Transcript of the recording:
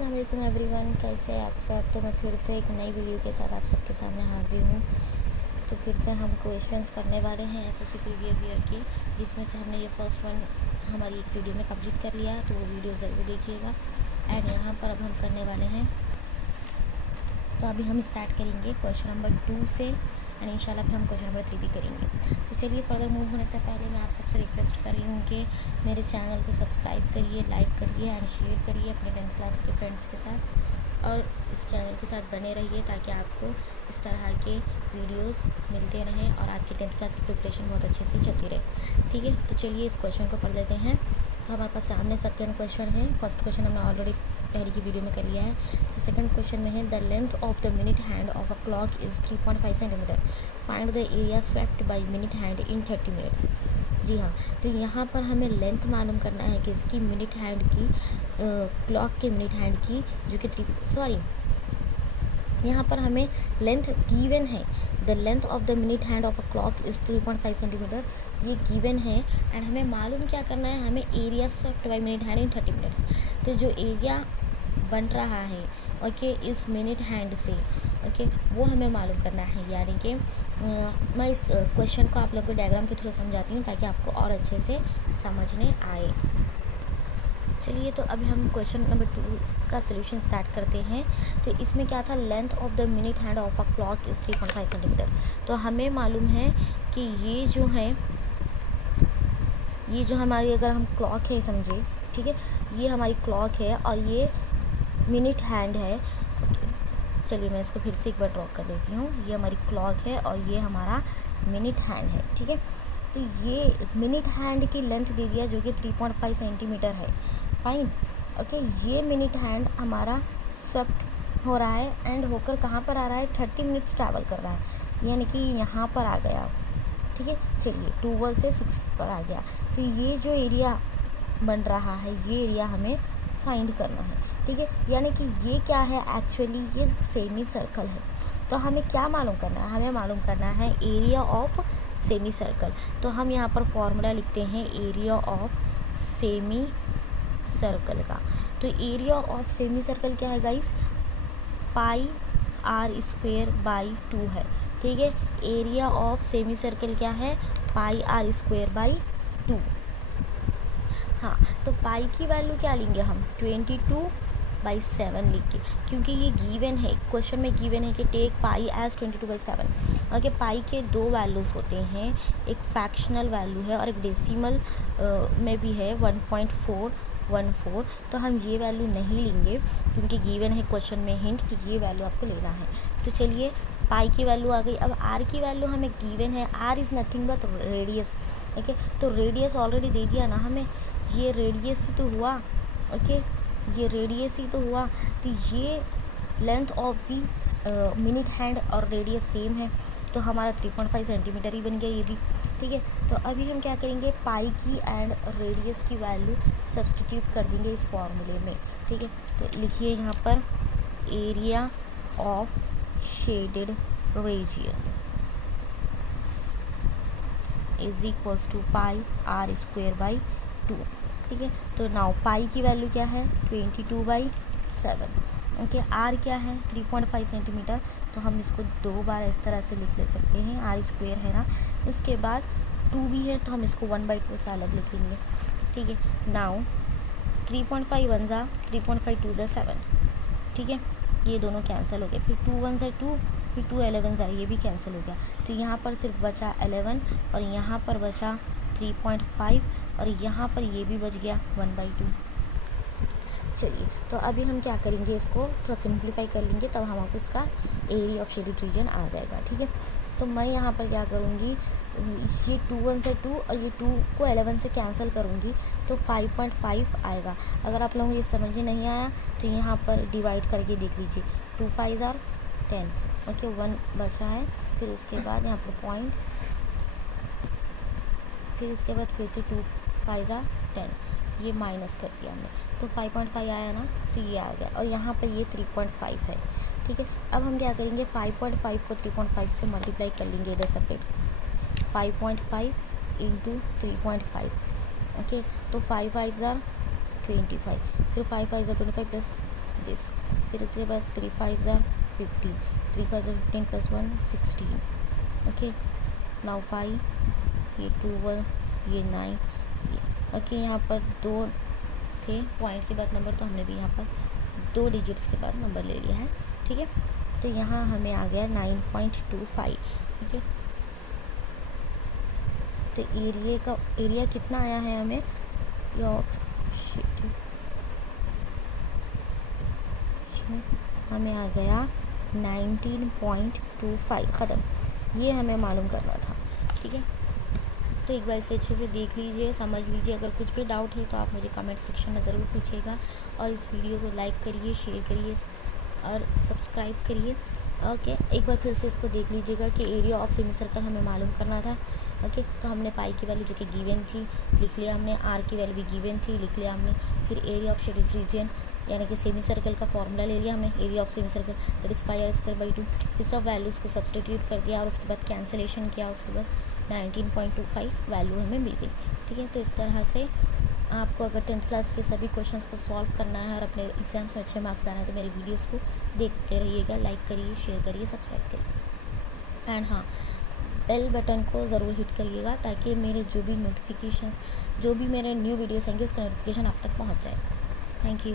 अस्सलाम वालेकुम एवरीवन, कैसे हैं आप सब। तो मैं फिर से एक नई वीडियो के साथ आप सबके सामने हाजिर हूँ। तो फिर से हम क्वेश्चंस करने वाले हैं एसएससी प्रीवियस ईयर के, जिसमें से हमने ये फर्स्ट वन हमारी एक वीडियो में कंप्लीट कर लिया है, तो वो वीडियो ज़रूर देखिएगा। एंड यहाँ पर अब हम करने वाले हैं, तो अभी हम स्टार्ट करेंगे क्वेश्चन नंबर 2 से, एंड इंशाल्लाह फिर हम क्वेश्चन नंबर 3 भी करेंगे। तो चलिए फर्दर मूव होने से पहले मैं आप सबसे रिक्वेस्ट कर रही हूँ कि मेरे चैनल को सब्सक्राइब करिए, लाइक करिए एंड शेयर करिए अपने 10th क्लास के फ्रेंड्स के साथ, और इस चैनल के साथ बने रहिए ताकि आपको इस तरह के वीडियोस मिलते रहें और आपकी 10th क्लास की प्रिपरेशन बहुत अच्छे से चलती रहे। ठीक है, तो चलिए इस क्वेश्चन को पढ़ लेते हैं। तो हमारे पास सामने सेकेंड क्वेश्चन है। फर्स्ट क्वेश्चन हमने ऑलरेडी पहले की वीडियो में कर लिया है। तो सेकंड क्वेश्चन में है, the length of the minute hand of a clock is 3.5 centimetre, find the area swept by minute hand in 30 minutes. जी हाँ, तो यहाँ पर हमें लेंथ मालूम करना है कि इसकी मिनट हैंड की, क्लॉक के मिनट हैंड की, जो कि यहाँ पर हमें लेंथ गिवन है। The length of the minute hand of a clock is 3.5 centimetre, ये गिवन है। एंड हमें मालूम क्या करना है, हमें area swept by minute hand in 30 minutes. तो जो एरिया बन रहा है ओके इस मिनट हैंड से, ओके वो हमें मालूम करना है। यानी कि मैं इस क्वेश्चन को आप लोगों को डायग्राम के थ्रू समझाती हूँ ताकि आपको और अच्छे से समझने आए। चलिए, तो अभी हम क्वेश्चन नंबर 2 का सोल्यूशन स्टार्ट करते हैं। तो इसमें क्या था, length of the minute hand of a clock is 3.5 centimetre. तो हमें मालूम है कि ये जो हमारी, अगर हम क्लॉक है समझे, ठीक है, ये हमारी क्लॉक है और ये मिनट हैंड है। चलिए मैं इसको फिर से एक बार ड्रॉ कर देती हूँ। ये हमारी क्लॉक है और ये हमारा मिनट हैंड है। ठीक है, तो ये मिनट हैंड की लेंथ दे दिया जो कि 3.5 सेंटीमीटर है। Fine, okay. ये मिनट हैंड हमारा स्वेप्ट हो रहा है एंड होकर कहाँ पर आ रहा है, 30 मिनट्स ट्रैवल कर रहा है, यानी कि यहाँ पर आ गया। ठीक है, चलिए 2 से 6 पर आ गया। तो ये जो एरिया बन रहा है, ये एरिया हमें फाइंड करना है। ठीक है, यानी कि ये क्या है, एक्चुअली ये सेमी सर्कल है। तो हमें क्या मालूम करना है, हमें मालूम करना है एरिया ऑफ सेमी सर्कल। तो हम यहाँ पर फॉर्मूला लिखते हैं एरिया ऑफ सेमी सर्कल का। तो एरिया ऑफ सेमी सर्कल क्या है guys, pi r square by 2 है। ठीक है, एरिया ऑफ सेमी सर्कल क्या है, पाई r स्क्वेयर बाई 2। हाँ, तो पाई की वैल्यू क्या लेंगे हम, 22/7 लिख के, क्योंकि ये गिवन है, क्वेश्चन में गिवन है कि टेक पाई एज 22/7। ओके, पाई के 2 वैल्यूज़ होते हैं, एक फ्रैक्शनल वैल्यू है और एक डेसिमल में भी है 1.414। तो हम ये वैल्यू नहीं लेंगे क्योंकि गिवन है क्वेश्चन में हिंट कि ये वैल्यू आपको लेना है। तो चलिए, पाई की वैल्यू आ गई। अब आर की वैल्यू हमें गिवन है, R is nothing but radius. Okay, तो रेडियस ऑलरेडी दे दिया ना हमें, ये रेडियस ही तो हुआ। ओके, ये रेडियस ही तो हुआ। तो ये length of the minute hand और रेडियस सेम है, तो हमारा 3.5 सेंटीमीटर ही बन गया ये भी। ठीक है, तो अभी हम क्या करेंगे, पाई की एंड रेडियस की वैल्यू सब्सटीट्यूट कर देंगे इस फॉर्मूले में। ठीक है, तो लिखिए यहाँ पर area of shaded region is equals to pi r square by 2। ठीक है, तो नाउ पाई की वैल्यू क्या है, 22/7। ओके, आर क्या है, 3.5 सेंटीमीटर। तो हम इसको 2 बार इस तरह से लिख ले सकते हैं, r स्क्वेयर है ना, उसके बाद 2 भी है तो हम इसको 1/2 से अलग लिख लेंगे। ठीक है, नाउ 3.5 1 ज़ा 3.5 2 ज़ा 7। ठीक है, ये दोनों कैंसिल हो गए, फिर 2 1 ज़ा 2, फिर 2 11 ज़ा, ये भी कैंसिल हो गया। तो यहाँ पर सिर्फ बचा 11 और यहाँ पर बचा 3.5 और यहाँ पर ये भी बच गया 1/2। चलिए, तो अभी हम क्या करेंगे, इसको थोड़ा सिंप्लीफाई कर लेंगे, तब हमको इसका एरिया ऑफ शेडेड रीजन आ जाएगा। ठीक है, तो मैं यहाँ पर क्या करूँगी, ये 2 1 से 2 और ये 2 को 11 से कैंसिल करूँगी तो 5.5 आएगा। अगर आप लोगों को ये समझ में नहीं आया तो यहाँ पर डिवाइड करके देख लीजिए, 2 5 are 10। ओके, 1 बचा है, फिर उसके बाद यहाँ पर पॉइंट, फिर इसके बाद फिर से 2 5 are 10, ये माइनस कर दिया हमने, तो 5.5 आया ना, तो ये आ गया और यहाँ पर ये 3.5 है। ठीक है, अब हम क्या करेंगे, 5.5 को 3.5 से मल्टीप्लाई कर लेंगे इधर सेपरेट, 5.5 इंटू 3.5। ओके, तो 5 5 ज़ा 25, फिर 5 5 ज़ा 25 प्लस दिस। फिर उसके बाद 3 5 ज़ार 15, 3 5 ज़ार 15 + 1 16। ओके, नाउ 5, ये 2 1, ये 9, ओके। यहाँ पर 2 थे पॉइंट के बाद नंबर, तो हमने भी यहाँ पर 2 डिजिट्स के बाद नंबर ले लिया है, ठीक है। तो यहाँ हमें आ गया 9.25, ठीक है। तो एरिया कितना आया है हमें, ऑफ शीट हमें आ गया 19.25, ख़त्म। ये हमें मालूम करना था, ठीक है। तो एक बार इसे अच्छे से देख लीजिए, समझ लीजिए। अगर कुछ भी डाउट है तो आप मुझे कमेंट सेक्शन में ज़रूर पूछिएगा, और इस वीडियो को लाइक करिए, शेयर करिए और सब्सक्राइब करिए। ओके, एक बार फिर से इसको देख लीजिएगा कि एरिया ऑफ सेमी सर्कल हमें मालूम करना था। ओके, तो हमने पाई की वैल्यू जो कि गिवन थी लिख लिया हमने, आर की वैल्यू भी गिवन थी लिख लिया हमने। फिर एरिया ऑफ शेडेड रीजन यानी कि सेमी सर्कल का फॉर्मूला ले लिया हमने, area of semi circle that is pi R square by 2। फिर सब वैल्यूज़ को सब्सटीट्यूट कर दिया और उसके बाद कैंसिलेशन किया, उसके बाद 19.25 वैल्यू हमें मिल गई, ठीक है। तो इस तरह से आपको अगर 10th क्लास के सभी क्वेश्चंस को सॉल्व करना है और अपने एग्जाम्स में अच्छे मार्क्स लाना है तो मेरे वीडियोस को देखते रहिएगा, लाइक करिए, शेयर करिए, सब्सक्राइब करिए। एंड हाँ, बेल बटन को ज़रूर हिट करिएगा ताकि मेरे जो भी नोटिफिकेशन, जो भी मेरे न्यू वीडियोस आएंगे उसका नोटिफिकेशन आप तक पहुंच जाए। Thank you.